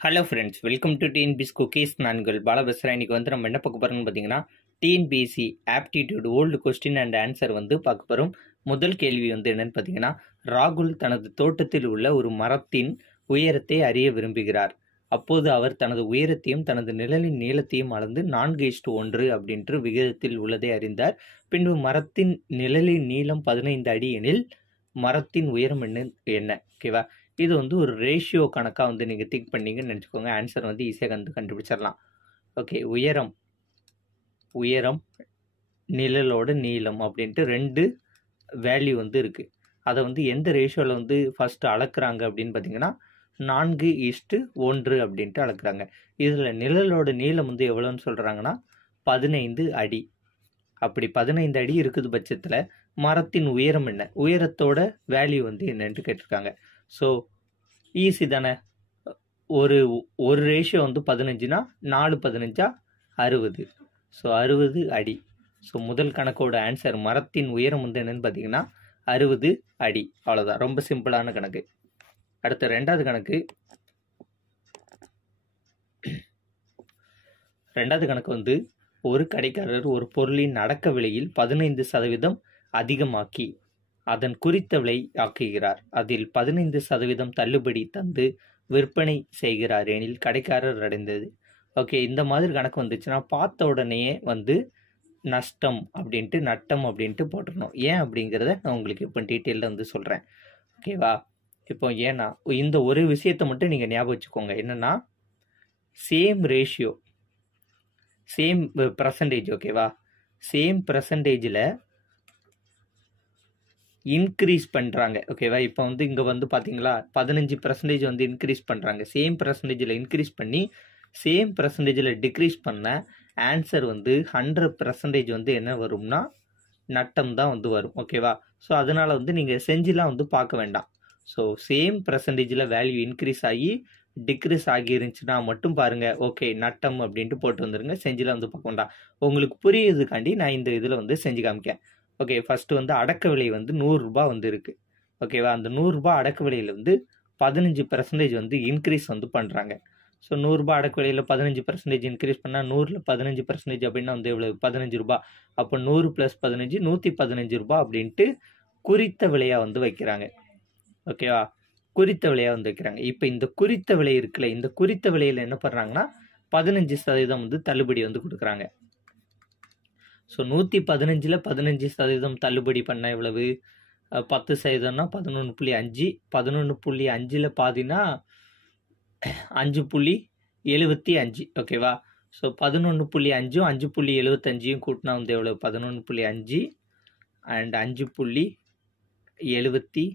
Hello friends, welcome to TNPS cookies. நான் உங்கள் பாலா பேசுகிறேன். இன்றைக்கி வந்து நம்ம என்ன பார்க்க போகிறோம்னு பார்த்தீங்கன்னா, TNPSC aptitude old question and answer வந்து பார்க்க போகிறோம். முதல் கேள்வி வந்து என்னன்னு பார்த்தீங்கன்னா, ராகுல் தனது தோட்டத்தில் உள்ள ஒரு மரத்தின் உயரத்தை அறிய விரும்புகிறார். அப்போது அவர் தனது உயரத்தையும் தனது நிழலின் நீளத்தையும் அளந்து 4:1 அப்படின்ற விகிதத்தில் உள்ளதை அறிந்தார். பின்பு மரத்தின் நிழலின் நீளம் 15 அடி எனில் மரத்தின் உயரம் என்ன ஓகேவா? இது வந்து ஒரு ரேஷியோ கணக்காக வந்து நீங்கள் திங்க் பண்ணீங்கன்னு நினச்சிக்கோங்க. ஆன்சர் வந்து ஈஸியாக கண்டுபிடிச்சிடலாம். ஓகே, உயரம் நிழலோட நீளம் அப்படின்ட்டு 2 வேல்யூ வந்து இருக்குது. அதை வந்து எந்த ரேஷியோவில் வந்து ஃபஸ்ட்டு அளக்குறாங்க அப்படின்னு பார்த்தீங்கன்னா 4:1 அப்படின்ட்டு அளக்குறாங்க. இதில் நிழலோட நீளம் வந்து எவ்வளோன்னு சொல்கிறாங்கன்னா 15 அடி. அப்படி 15 அடி இருக்குது பட்சத்தில் மரத்தின் உயரம் என்ன, உயரத்தோட வேல்யூ வந்து என்னன்ட்டு கேட்டிருக்காங்க. ஸோ ஈஸி தானே. ஒரு ரேஷியோ வந்து 15னா 4×15 60. ஸோ 60 அடி. ஸோ முதல் கணக்கோட ஆன்சர் மரத்தின் உயரம் வந்து என்னன்னு பார்த்தீங்கன்னா 60 அடி. அவ்வளோதான், ரொம்ப சிம்பிளான கணக்கு. அடுத்த ரெண்டாவது கணக்கு வந்து ஒரு கடைக்காரர் ஒரு பொருளின் அடக்க விலையில் 15% அதிகமாக்கி அதன் குறித்த விலை ஆக்குகிறார். அதில் 15% தள்ளுபடி தந்து விற்பனை செய்கிறார் எனில் கடைக்காரர் அடைந்தது. ஓகே, இந்த மாதிரி கணக்கு வந்துச்சுன்னா பார்த்த உடனே வந்து நட்டம் அப்படின்ட்டு போட்டுடணும். ஏன் அப்படிங்கிறத நான் உங்களுக்கு இப்போ டீட்டெயிலில் வந்து சொல்கிறேன். ஓகேவா? இப்போ ஏன்னா இந்த ஒரு விஷயத்தை மட்டும் நீங்கள் ஞாபகம் வச்சுக்கோங்க. என்னென்னா சேம் ரேஷியோ, சேம் பர்சன்டேஜ். ஓகேவா? சேம் பர்சன்டேஜில் இன்க்ரீஸ் பண்ணுறாங்க. ஓகேவா? இப்போ வந்து இங்கே வந்து பார்த்தீங்களா 15% வந்து இன்க்ரீஸ் பண்ணுறாங்க. சேம் பர்சன்டேஜில் இன்க்ரீஸ் பண்ணி சேம் பர்சன்டேஜில் டிக்ரீஸ் பண்ண ஆன்சர் வந்து 100% வந்து என்ன வரும்னா நட்டம் தான் வந்து வரும். ஓகேவா? ஸோ அதனால் வந்து நீங்கள் செஞ்சுலாம் வந்து பார்க்க வேண்டாம். ஸோ சேம் பர்சன்டேஜில் வேல்யூ இன்க்ரீஸ் ஆகி டிக்ரீஸ் ஆகி இருந்துச்சுன்னா மட்டும் பாருங்கள். ஓகே, நட்டம் அப்படின்ட்டு போட்டு வந்துடுங்க. செஞ்சுலாம் வந்து பார்க்க வேண்டாம். உங்களுக்கு புரியுதுக்காண்டி நான் இந்த இதில் வந்து செஞ்சு காமிக்கேன். ஓகே, ஃபஸ்ட்டு வந்து அடக்க விலை வந்து 100 ரூபாய் வந்து இருக்குது. ஓகேவா? அந்த 100 ரூபாய் அடக்க விலையில் வந்து 15% வந்து இன்க்ரீஸ் வந்து பண்ணுறாங்க. ஸோ 100 ரூபாய் அடக்க விலையில் 15% இன்க்ரீஸ் பண்ணால் 100ல் 15% அப்படின்னா வந்து எவ்வளோ? 15 ரூபாய். அப்போ 100 + 15 115 ரூபாய் அப்படின்ட்டு குறித்த விலையாக வந்து வைக்கிறாங்க. ஓகேவா? குறித்த விலையாக வந்து வைக்கிறாங்க. இப்போ இந்த குறித்த விலை இருக்குல்ல, இந்த குறித்த விலையில் என்ன பண்ணுறாங்கன்னா 15% வந்து தள்ளுபடி வந்து கொடுக்குறாங்க. ஸோ 115ல் 15% தள்ளுபடி பண்ணால் எவ்வளவு? 10%னா 11.5. 11.5ல் பாதினா 5.75. ஓகேவா? ஸோ 11.5 5.75 கூட்டினா வந்து எவ்வளோ? 11.5 அண்ட் 5.75.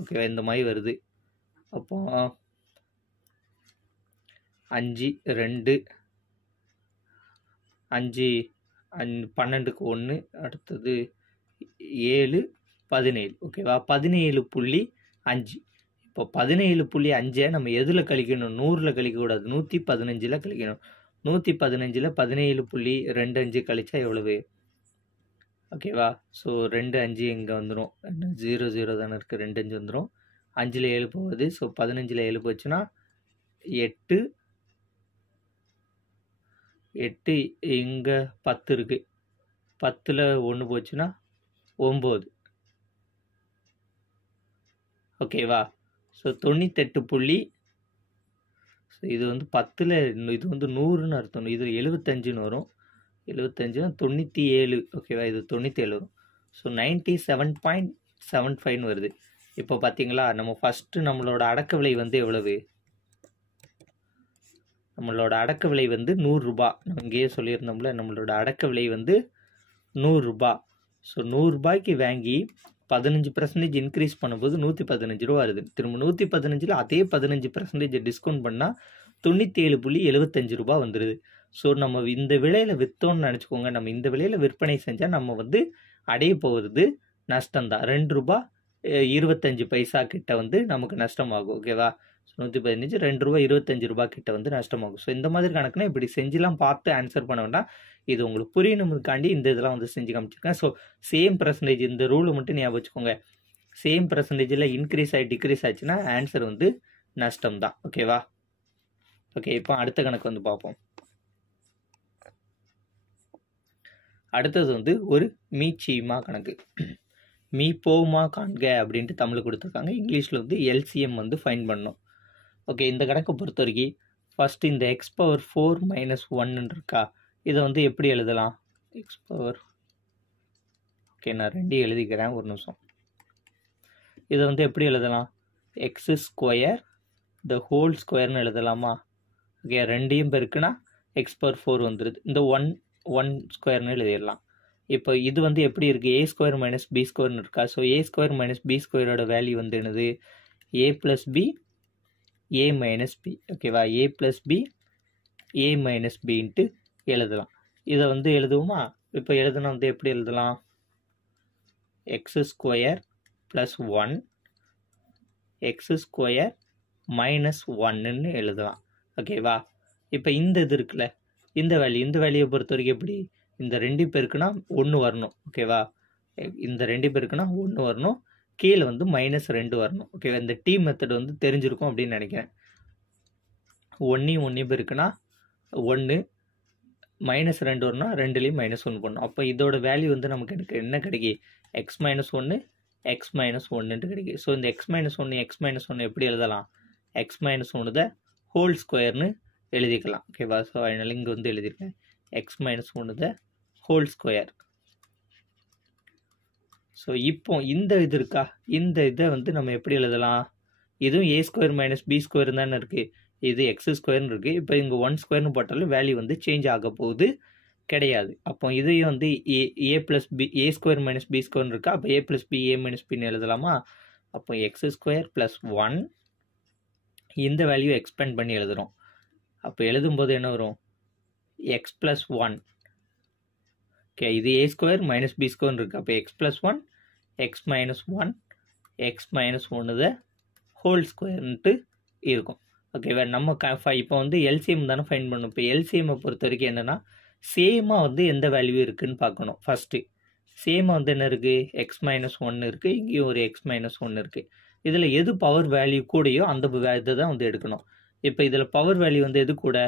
ஓகேவா? இந்த மாதிரி வருது. அப்போ 5 2 5 12க்கு 1, அடுத்தது 7 17. ஓகேவா? 17.5. இப்போ 17.5 நம்ம எதில் கழிக்கணும்? 100ல் கழிக்கக்கூடாது, 115ல் கழிக்கணும். 115ல் 17.25 கழிச்சா எவ்வளவு? ஓகேவா? ஸோ 2 5 இங்கே வந்துடும். 0 0 தானே இருக்குது, 2 5 வந்துடும். 5ல் 7 போகுது. ஸோ 15ல் 7 போச்சுன்னா 8 8. இங்கே 10 இருக்குது. 10ல் 1 போச்சுன்னா 9. ஓகேவா? ஸோ 98. ஸோ இது வந்து 10ல் இது வந்து 100ன்னு அர்த்தம். இது 75ன்னு வரும். 75னா 97. ஓகேவா? இது 97 வரும். ஸோ 97.75 வருது. இப்போ பார்த்தீங்களா, நம்ம ஃபஸ்ட்டு நம்மளோட அடக்க விலை வந்து எவ்வளவு? நம்மளோட அடக்க விலை வந்து 100 ரூபாய். நம்ம இங்கேயே சொல்லியிருந்தோம்ல, நம்மளோட அடக்க விலை வந்து 100 ரூபாய். ஸோ 100 ரூபாய்க்கு வாங்கி 15% இன்க்ரீஸ் பண்ணும்போது 115 ரூபா வருது. திரும்ப 115ல் அதே 15% டிஸ்கவுண்ட் பண்ணால் 97.75 ரூபாய் வந்துடுது. ஸோ நம்ம இந்த விலையில் விற்றோன்னு நினச்சிக்கோங்க. நம்ம இந்த விலையில் விற்பனை செஞ்சால் நம்ம வந்து அடைய போகிறது நஷ்டம்தான். 2 ரூபாய் 25 பைசா கிட்ட வந்து நமக்கு நஷ்டமாகும். ஓகேவா? 115 2 ரூபாய் 25 ரூபாய் கிட்ட வந்து நஷ்டமாகும். ஸோ இந்த மாதிரி கணக்குனா இப்படி செஞ்சுலாம் பார்த்து ஆன்சர் பண்ண வேண்டாம். இது உங்களுக்கு புரியணுமுக்காண்டி இந்த இதெல்லாம் வந்து செஞ்சு காமிச்சிருக்கேன். ஸோ சேம் பர்சன்டேஜ், இந்த ரூலை மட்டும் ஞாபகம் வச்சுக்கோங்க. சேம் பர்சன்டேஜில் இன்க்ரீஸ் ஆகி டிக்ரீஸ் ஆச்சுன்னா ஆன்சர் வந்து நஷ்டம் தான். ஓகேவா? ஓகே, இப்போ அடுத்த கணக்கு வந்து பார்ப்போம். அடுத்தது வந்து ஒரு மீச்சீமா கணக்கு. மீ போமா காண்க அப்படின்ட்டு தமிழ் கொடுத்துருக்காங்க. இங்கிலீஷில் வந்து எல்சிஎம் வந்து ஃபைன் பண்ணணும். ஓகே, இந்த கணக்கை பொறுத்த வரைக்கும் ஃபஸ்ட்டு இந்த எக்ஸ் பவர் 4 மைனஸ் 1 இருக்கா, இதை வந்து எப்படி எழுதலாம்? எக்ஸ் பவர், ஓகே நான் 2 எழுதிக்கிறேன், ஒரு நிமிஷம். இதை வந்து எப்படி எழுதலாம்? எக்ஸ் ஸ்கொயர் த ஹோல் ஸ்கொயர்னு எழுதலாமா? ஓகே, 2யும் பெருக்குனா எக்ஸ் பவர் 4 வந்துடுது. இந்த 1 ஸ்கொயர்னு எழுதிடலாம். இப்போ இது வந்து எப்படி இருக்குது? ஏ ஸ்கொயர் மைனஸ் பி ஸ்கொயர்னு இருக்கா. So A square minus B ஸ்கொயரோட வேல்யூ வந்து என்னது? A plus B A minus B. ஓகேவா? A plus B A minus பின்ட்டு எழுதலாம். இதை வந்து எழுதுவோமா? இப்போ எழுதுனா வந்து எப்படி எழுதலாம்? X square plus 1 X square minus 1ன்னு எழுதலாம். ஓகேவா? இப்போ இந்த இது இருக்குல்ல, இந்த வேல்யூவை பொறுத்த வரைக்கும் எப்படி? இந்த 2 பேருக்குன்னா 1 வரணும். ஓகேவா? இந்த 2 பேருக்குன்னா 1 வரணும், கீழே வந்து -2 வரணும். ஓகேவா? இந்த டி மெத்தட் வந்து தெரிஞ்சிருக்கும் அப்படின்னு நினைக்கிறேன். 1 பேருக்குன்னா 1 -2 வரணும், 2லையும் -1 பண்ணணும். அப்போ இதோட வேல்யூ வந்து நமக்கு எனக்கு என்ன கிடைக்கும்? எக்ஸ் மைனஸ் 1 எக்ஸ் மைனஸ் 1ன்ட்டு கிடைக்கும். ஸோ இந்த எக்ஸ் மைனஸ் 1 எப்படி எழுதலாம்? எக்ஸ் மைனஸ் 1 த ஹோல் ஸ்கொயர்னு எழுதிக்கலாம். ஓகேவா? ஸோ அதனால் இங்கே வந்து எழுதியிருக்கேன் X minus 1 the whole square. So இப்போ இந்த இது இருக்கா, இந்த இதை வந்து நம்ம எப்படி எழுதலாம்? இதுவும் ஏ ஸ்கொயர் மைனஸ் பி ஸ்கொயர் தானே இருக்குது, இது எக்ஸ் ஸ்கொயர்னு இருக்குது. இப்போ இங்கே 1 ஸ்கொயர்னு போட்டாலும் வேல்யூ வந்து சேஞ்ச் ஆக போகுது கிடையாது. அப்போ இதையும் வந்து ஏ ப்ளஸ் பி ஏ ஸ்கொயர் மைனஸ் பி ஸ்கொயர்னு இருக்கா, அப்போ ஏ ப்ளஸ் பி ஏ மைனஸ் பின்னு எழுதலாமா? அப்போ எக்ஸ் ஸ்கொயர் ப்ளஸ் 1 இந்த வேல்யூ எக்ஸ்பேண்ட் பண்ணி எழுதுகிறோம். அப்போ எழுதும்போது என்ன வரும்? X plus 1. ஓகே, இது ஏ ஸ்கொயர் மைனஸ் பி ஸ்கொயர்னு இருக்குது. அப்போ X plus 1 X minus 1 X minus 1 the whole ஸ்கொயர்ன்ட்டு இருக்கும். ஓகேவா? நம்ம இப்போ வந்து எல்சிஎம் தானே ஃபைன் பண்ணணும். இப்போ எல்சிஎம்மை பொறுத்த வரைக்கும் என்னென்னா, சேமாக வந்து எந்த வேல்யூ இருக்குதுன்னு பார்க்கணும். ஃபஸ்ட்டு சேமாக வந்து என்ன இருக்குது? எக்ஸ் மைனஸ் 1 இருக்குது, இங்கேயும் ஒரு எக்ஸ் மைனஸ் 1 இருக்குது. இதில் எது பவர் வேல்யூ கூடயோ அந்த இதை தான் வந்து எடுக்கணும். இப்போ இதில் பவர் வேல்யூ வந்து எது கூட?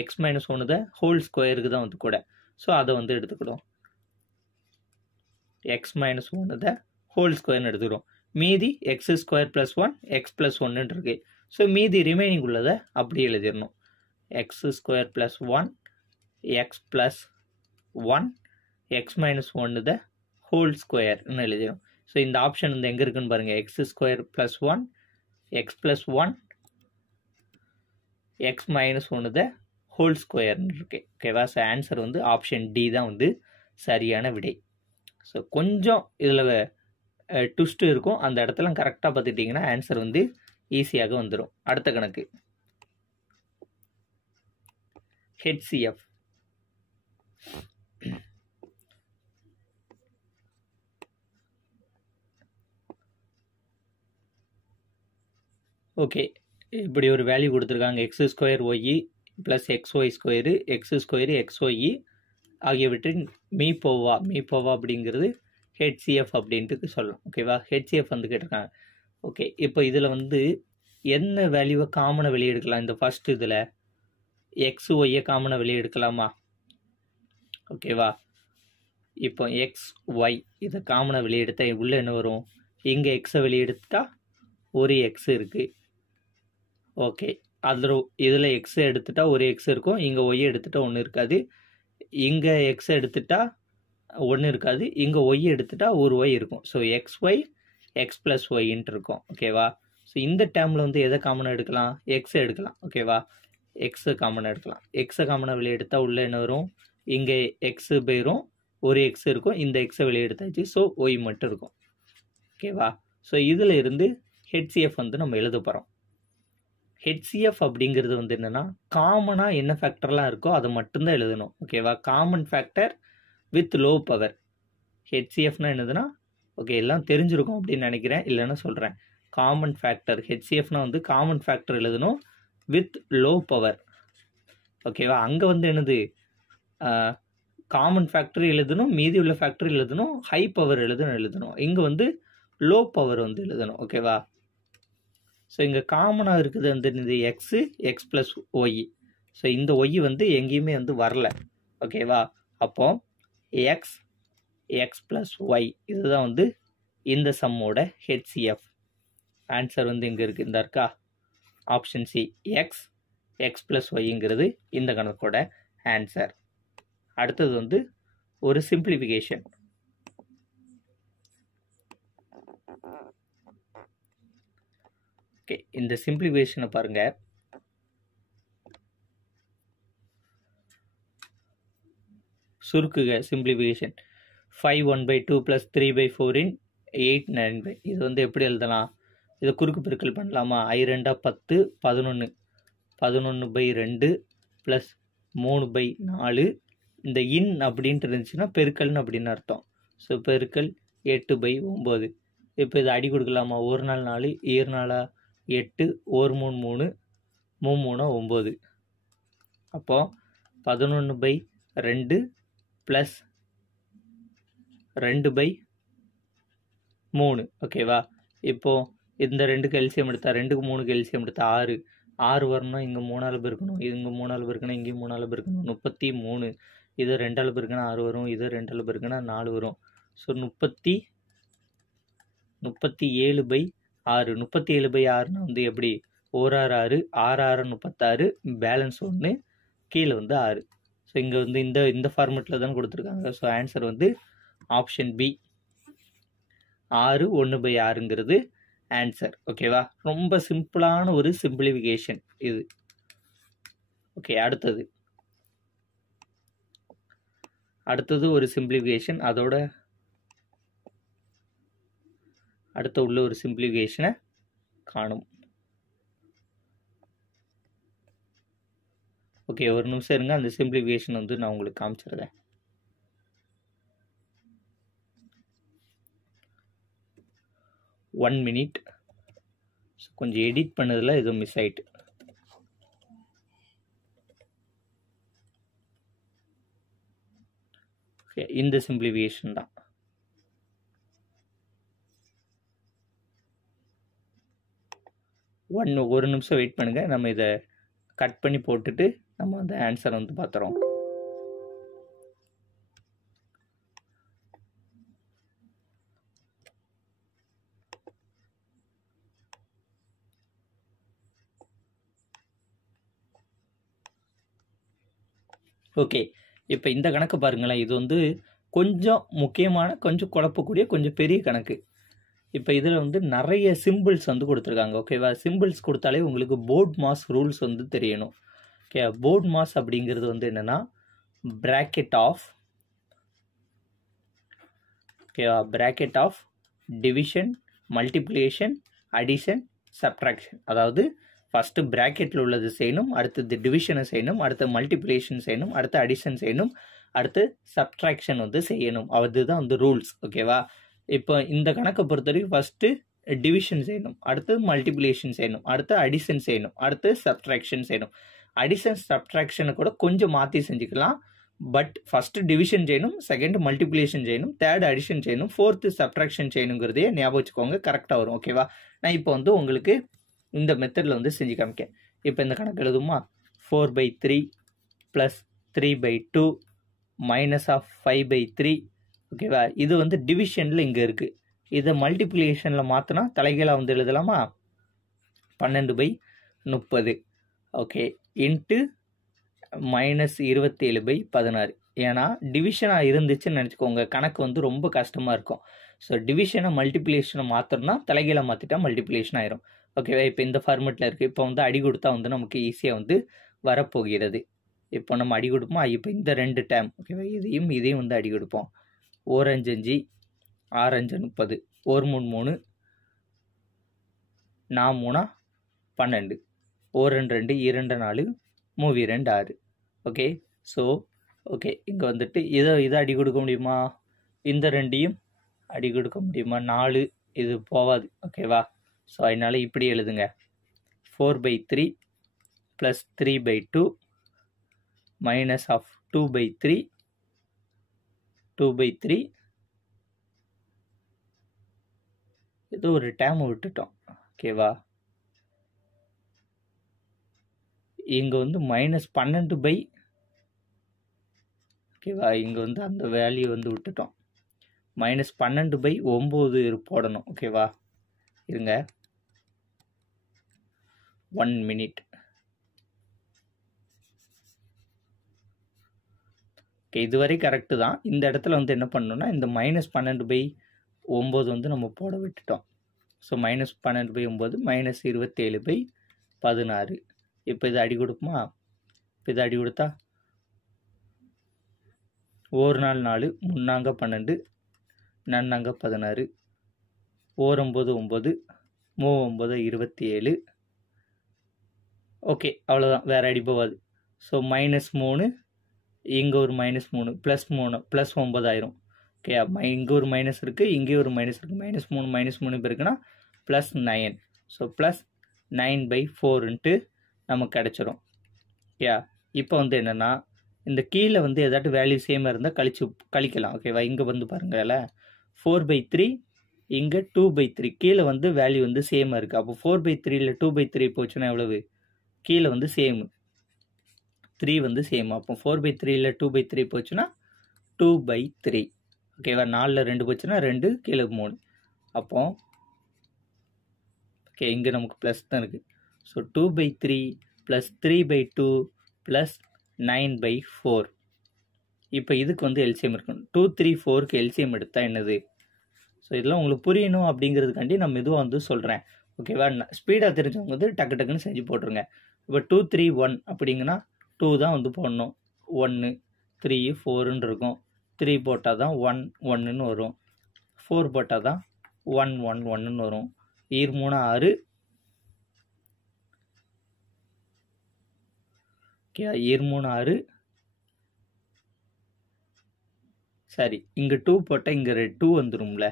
எக்ஸ் மைனஸ் 1 த ஹோல் ஸ்கொயருக்கு தான் வந்து கூட. ஸோ அதை வந்து எடுத்துக்கிடும். எக்ஸ் மைனஸ் 1 த ஹோல் ஸ்கொயர்னு எடுத்துக்கிறோம். மீதி X square plus 1 X plus 1 இருக்குது. ஸோ மீதி ரிமைனிங் உள்ளதை அப்படி எழுதிடணும். X square plus 1 X plus 1 X minus 1 the whole ஸ்கொயர்னு எழுதிடும். ஸோ இந்த ஆப்ஷன் வந்து எங்கே இருக்குன்னு பாருங்கள். X square plus 1 X plus 1 X minus 1 the whole ஸ்கொயர்னு இருக்குது. ஓகேவா? ஸோ ஆன்சர் வந்து ஆப்ஷன் டி தான் வந்து சரியான விடை. ஸோ கொஞ்சம் இதில் ட்விஸ்ட்டு இருக்கும், அந்த இடத்துல கரெக்டாக பார்த்துட்டிங்கன்னா ஆன்சர் வந்து ஈஸியாக வந்துடும். அடுத்த கணக்கு HCF. ஓகே, இப்படி ஒரு வேல்யூ கொடுத்துருக்காங்க. X square y plus x y square x square x y ஆகியவற்றின் மீ போவா அப்படிங்கிறது HCF அப்படின்ட்டு சொல்லலாம். ஓகேவா? HCF வந்து கேட்டிருக்காங்க. ஓகே, இப்போ இதில் வந்து என்ன வேல்யூவை காமனை வெளியே எடுக்கலாம்? இந்த ஃபஸ்ட் இதில் எக்ஸ் ஒய்யை காமனை வெளியே எடுக்கலாமா? ஓகேவா? இப்போ எக்ஸ் ஒய் இதை காமனை வெளியே எடுத்தால் உள்ளே என்ன வரும்? இங்கே எக்ஸை வெளியே எடுத்துட்டா ஒரு எக்ஸ் இருக்குது. ஓகே, அதில் இதில் எக்ஸை எடுத்துட்டா ஒரு எக்ஸ் இருக்கும், இங்கே ஒய்யை எடுத்துட்டா ஒன்று இருக்காது. இங்கே எக்ஸை எடுத்துட்டா ஒன்று இருக்காது, இங்கே ஒய் எடுத்துட்டா ஒரு ஒய் இருக்கும். So X Y X plus ஒய்ன்ட்டு இருக்கும். ஓகேவா? ஸோ இந்த டேர்மில் வந்து எதை காமனாக எடுக்கலாம்? எக்ஸை எடுக்கலாம். ஓகேவா? எக்ஸை காமனாக எடுக்கலாம். எக்ஸை காமனாக வெளியே எடுத்தால் உள்ளே என்ன வரும்? இங்கே எக்ஸு போயிடும், ஒரு எக்ஸ் இருக்கும், இந்த எக்ஸை வெளியே எடுத்தாச்சு. ஸோ ஒய் மட்டும் இருக்கும். ஓகேவா? ஸோ இதில் இருந்து HCF வந்து நம்ம எழுத போகிறோம். HCF அப்படிங்கிறது வந்து என்னென்னா, காமனாக என்ன ஃபேக்டர்லாம் இருக்கோ அதை மட்டும்தான் எழுதணும். ஓகேவா? Common factor with low power. HCFனா என்னதுன்னா, ஓகே எல்லாம் தெரிஞ்சிருக்கும் அப்படின்னு நினைக்கிறேன், இல்லைன்னா சொல்கிறேன். காமன் ஃபேக்டர் HCFனா வந்து காமன் ஃபேக்டர் எழுதணும் வித் லோ பவர். ஓகேவா? அங்கே வந்து என்னது, காமன் ஃபேக்டர் எழுதணும், மீதி உள்ள ஃபேக்டர் எழுதணும், ஹை பவர் எழுதணும். இங்கே வந்து லோ பவர் வந்து எழுதணும். ஓகேவா? ஸோ இங்கே காமனாக இருக்குது வந்து x x plus y. So இந்த ஒய் வந்து எங்கேயுமே வந்து வரல. ஓகேவா? அப்போ எக்ஸ் எக்ஸ் ப்ளஸ் ஒய் இதுதான் வந்து இந்த சம்மோட ஹெச்சிஎஃப். ஆன்சர் வந்து இங்கே இருக்குது, இந்த இருக்கா option C X X plus ஒய்ங்கிறது இந்த கணக்கோட ஆன்சர். அடுத்தது வந்து ஒரு சிம்பிளிஃபிகேஷன். ஓகே, இந்த சிம்பிளிஃபிகேஷனை பாருங்க. சுருக்குக சிம்பிளிஃபிகேஷன் 5/1/2 + 3/4 × 8 9/. இது வந்து எப்படி எழுதலாம்? இதை குறுக்கு பெருக்கல் பண்ணலாமா? I 2 10 11 11/2 + 3/4. இந்த இன் அப்படின்ட்டு இருந்துச்சுன்னா பெருக்கல்னு அப்படின்னு அர்த்தம். ஸோ பெருக்கல் 8/9. இப்போ இதை அடி கொடுக்கலாமா? 1 நாள் 4 7 நாளா 8 1 3 3 3 3 9. அப்போ 11/2 + 2/3. ஓகேவா? இப்போ இந்த 2க்கு எல்சியம் எடுத்தா 2க்கு 3க்கு எல்சியம் எடுத்தா 6 6 வரணும். இங்கே 3ஆல் பெருக்கணும், இங்கே 3ஆல் பெருக்கணும், இங்கேயும் 3ஆல் பெருக்கணும். 33. இது 2ஆல் பெருக்கினா 6 வரும், இது 2ஆல் பெருக்கினா 4 வரும். ஸோ 37/6. 37/6னா வந்து எப்படி? 1 6 6 6 36 பேலன்ஸ் 1 கீழே வந்து 6. ஸோ இங்கே வந்து இந்த ஃபார்மெட்டில் தான் கொடுத்துருக்காங்க. ஸோ ஆன்சர் வந்து ஆப்ஷன் பி 6 1/6ங்கிறது ஆன்சர். ஓகேவா? ரொம்ப சிம்பிளான ஒரு சிம்பிளிஃபிகேஷன் இது. ஓகே, அடுத்தது ஒரு சிம்பிளிஃபிகேஷன். அதோட அடுத்த உள்ள ஒரு சிம்பிளிஃபிகேஷனை காணும். ஓகே, ஒரு நிமிஷம் இருங்க, அந்த சிம்பிளிஃபிகேஷன் வந்து நான் உங்களுக்கு காமிச்சிடுறேன். One minute. கொஞ்சம் எடிட் பண்ணதில் எதுவும் மிஸ் ஆயிட்டு. ஓகே, இந்த சிம்பிளிஃபிகேஷன் தான். ஒரு நிமிஷம் வெயிட் பண்ணுங்க, நம்ம இதை கட் பண்ணி போட்டுட்டு நம்ம அந்த ஆன்சர் வந்து பார்த்துறோம். ஓகே, இப்போ இந்த கணக்கு பாருங்களேன். இது வந்து கொஞ்சம் முக்கியமான, கொஞ்சம் குழப்பக்கூடிய, கொஞ்சம் பெரிய கணக்கு. இப்போ இதில் வந்து நிறைய சிம்பிள்ஸ் வந்து கொடுத்துருக்காங்க. ஓகேவா? சிம்பிள்ஸ் கொடுத்தாலே உங்களுக்கு போர்ட் மாஸ் ரூல்ஸ் வந்து தெரியணும். ஓகே, போர்ட் மாஸ் அப்படிங்கிறது வந்து என்னென்னா பிராக்கெட் ஆஃப், ஓகேவா, bracket of division, multiplication, addition, subtraction. அதாவது ஃபஸ்ட்டு ப்ராக்கெட்டில் உள்ளது செய்யணும், அடுத்தது டிவிஷனை செய்யணும், அடுத்து மல்டிப்ளிகேஷன் செய்யணும், அடுத்து அடிஷன் செய்யணும், அடுத்து சப்ட்ராக்ஷன் வந்து செய்யணும். அதுதான் வந்து ரூல்ஸ். ஓகேவா? இப்போ இந்த கணக்கை பொறுத்தவரைக்கும் ஃபஸ்ட்டு டிவிஷன் செய்யணும், அடுத்து மல்டிப்ளிகேஷன் செய்யணும், அடுத்து அடிஷன் செய்யணும், அடுத்து சப்ட்ராக்ஷன் செய்யணும். அடிஷன் சப்ட்ராக்ஷனை கூட கொஞ்சம் மாற்றி செஞ்சுக்கலாம். பட் ஃபஸ்ட்டு டிவிஷன் செய்யணும், செகண்ட் மல்டிப்ளிகேஷன் செய்யணும், தேர்ட் அடிஷன் செய்யணும், ஃபோர்த்து சப்ட்ராக்ஷன் செய்யணுங்கிறதையே ஞாபகம் வச்சுக்கோங்க, கரெக்டாக வரும். ஓகேவா? நான் இப்போ வந்து உங்களுக்கு இந்த மெத்தடில் வந்து செஞ்சு காமிக்கேன். இப்போ இந்த கணக்கு எழுதுமா? 4/3 + 3/2 -5/3. ஓகேவா? இது வந்து டிவிஷனில் இங்கே இருக்குது. இதை மல்டிப்ளிகேஷனில் மாற்றினா தலைகீழாக வந்து எழுதலாமா? 12/30. Okay, into -27/16. ஏன்னா டிவிஷனாக இருந்துச்சுன்னு நினச்சிக்கோங்க, கணக்கு வந்து ரொம்ப கஷ்டமாக இருக்கும். ஸோ டிவிஷனை மல்டிப்ளிகேஷனை மாற்றணும்னா தலைகீழ மாற்றிட்டா மல்டிப்ளிகேஷன் ஆயிரும். ஓகேவா? இப்போ இந்த ஃபார்மெட்டில் இருக்குது. இப்போ வந்து அடி கொடுத்தா வந்து நமக்கு ஈஸியாக வந்து வரப்போகிறது. இப்போ நம்ம அடி கொடுப்போம். இப்போ இந்த 2 டேம், ஓகேவா, இதையும் வந்து அடி கொடுப்போம். 1 5 5 6 5 30 1 3 3 4 3 12 1 2 2 2 4 3 2 6. ஓகே, ஸோ ஓகே, இங்கே வந்துட்டு இதை அடி கொடுக்க முடியுமா? இந்த 2ஐயும் அடி கொடுக்க முடியுமா? 4 இது போகாது. ஓகேவா? ஸோ அதனால் இப்படி எழுதுங்க. 4/3 + 3/2 -2/3 2/3. இது ஒரு டேம் விட்டுட்டோம். ஓகேவா? இங்கே வந்து -12 ஓகேவா, இங்கே வந்து அந்த வேல்யூ வந்து விட்டுட்டோம். -12/9 போடணும். ஓகேவா, இருங்க 1 minute. ஓகே, இதுவரை கரெக்டு தான். இந்த இடத்துல வந்து என்ன பண்ணணும்னா இந்த -12/9 வந்து நம்ம போட விட்டுட்டோம். ஸோ -12/9 -27/16. இப்போ இது அடி கொடுக்குமா? இப்போ இது அடி கொடுத்தா 1 நாள் 4, 3 12, 4 16, 1 9 9, 3 9 27. ஓகே, அவ்வளோதான், வேறு அடி போகாது. ஸோ -3, இங்கே ஒரு -3, +3 +9 ஆயிரும். ஓகே, இங்கே ஒரு மைனஸ் இருக்குது, இங்கே ஒரு மைனஸ் இருக்குது. -3 -3 இருக்குன்னா +9. ஸோ +9/4 நமக்கு கிடச்சிரும். ஓகே, இப்போ வந்து என்னென்னா இந்த கீழே வந்து ஏதாட்டும் வேல்யூ சேமாக இருந்தால் கழிக்கலாம். ஓகேவா, இங்கே வந்து பாருங்கள்ல 4/3, இங்கே 2/3. கீழே வந்து வேல்யூ வந்து சேமாக இருக்குது. அப்போ 4/3 2/3 போச்சுன்னா எவ்வளவு? கீழே வந்து சேமு 3 வந்து சேம். அப்போ 4/3 2/3 போச்சுன்னா 2/3. ஓகேவா, 4ல் 2 போச்சுன்னா 2, கீழே 3. அப்போ ஓகே, இங்கே நமக்கு ப்ளஸ் தான் இருக்குது. ஸோ 2/3 + 3/2 + 9/4. இப்போ இதுக்கு வந்து எல்சிஎம் இருக்கணும். 2 3 4க்கு எல்சிஎம் எடுத்தால் என்னது? ஸோ இதெல்லாம் உங்களுக்கு புரியணும் அப்படிங்கிறதுக்காண்டி நான் மெதுவாக வந்து சொல்கிறேன். ஓகேவா, ஸ்பீடாக தெரிஞ்சவங்க வந்து டக்கு டக்குன்னு செஞ்சு போட்டுருங்க. இப்போ 2 3 1 அப்படிங்கன்னா 2 தான் வந்து போடணும். 1 3 4ன்னு இருக்கும். 3 போட்டால் தான் 1 1ன்னு வரும். 4 போட்டால் தான் 1 1 1ன்னு வரும். 3 6. ஓகே, 3 6. சரி, இங்கே 2 போட்டால் இங்கே 2 வந்துடும்ல.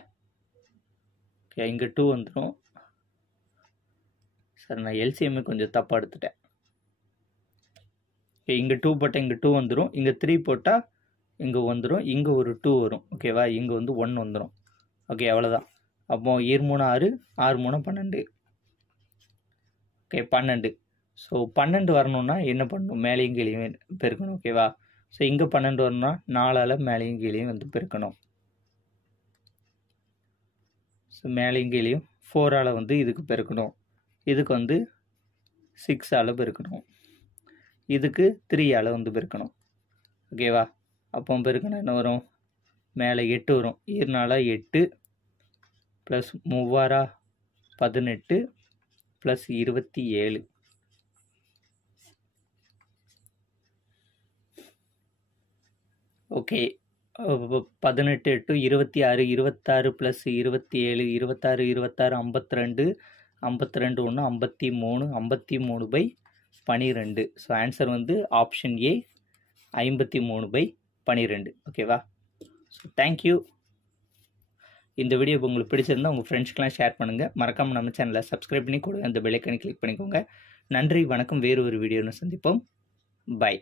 ஓகே, இங்கே 2 வந்துடும். சார், நான் எல்சிஎம்மே கொஞ்சம் தப்பாக எடுத்துட்டேன். ஓகே, இங்கே 2 போட்டால் இங்கே 2 வந்துடும். இங்கே 3 போட்டால் இங்கே வந்துடும். இங்கே ஒரு 2 வரும். ஓகேவா, இங்கே வந்து 1 வந்துடும். ஓகே, அவ்வளோதான். அப்போ 3 6, 6 3 12. ஓகே, 12. ஸோ 12 வரணும்னா என்ன பண்ணணும்? மேலேயும் கீழேயும் பெருக்கணும். ஓகேவா, ஸோ இங்கே 12 வரணும்னா 4ஆல் மேலேயும் கீழேயும் வந்து பெருக்கணும். ஸோ மேலேயும் கீழேயும் 4ஆல் வந்து இதுக்கு பெருக்கணும். இதுக்கு வந்து 6ஆல் பெருக்கணும். இதுக்கு 3ஆல் வந்து பெருக்கணும். ஓகேவா, அப்போ பெருக்கணும் என்ன வரும்? மேலே 8 வரும். 4 8 + 3 18 + 27. ஓகே, 18 8 26, 26 + 27, 26 26 52, 52 1 53, 53/12. ஸோ ஆன்சர் வந்து ஆப்ஷன் ஏ 53/12. ஓகேவா, ஸோ தேங்க்யூ. இந்த வீடியோ உங்களுக்கு பிடிச்சிருந்தா உங்கள் ஃப்ரெண்ட்ஸ்க்கெலாம் ஷேர் பண்ணுங்கள். மறக்காமல் நம்ம சேனலை சப்ஸ்கிரைப் பண்ணி கூட அந்த பெல் ஐக்கானை கிளிக் பண்ணிக்கோங்க. நன்றி, வணக்கம். வேறு ஒரு வீடியோன்னு சந்திப்போம். பை.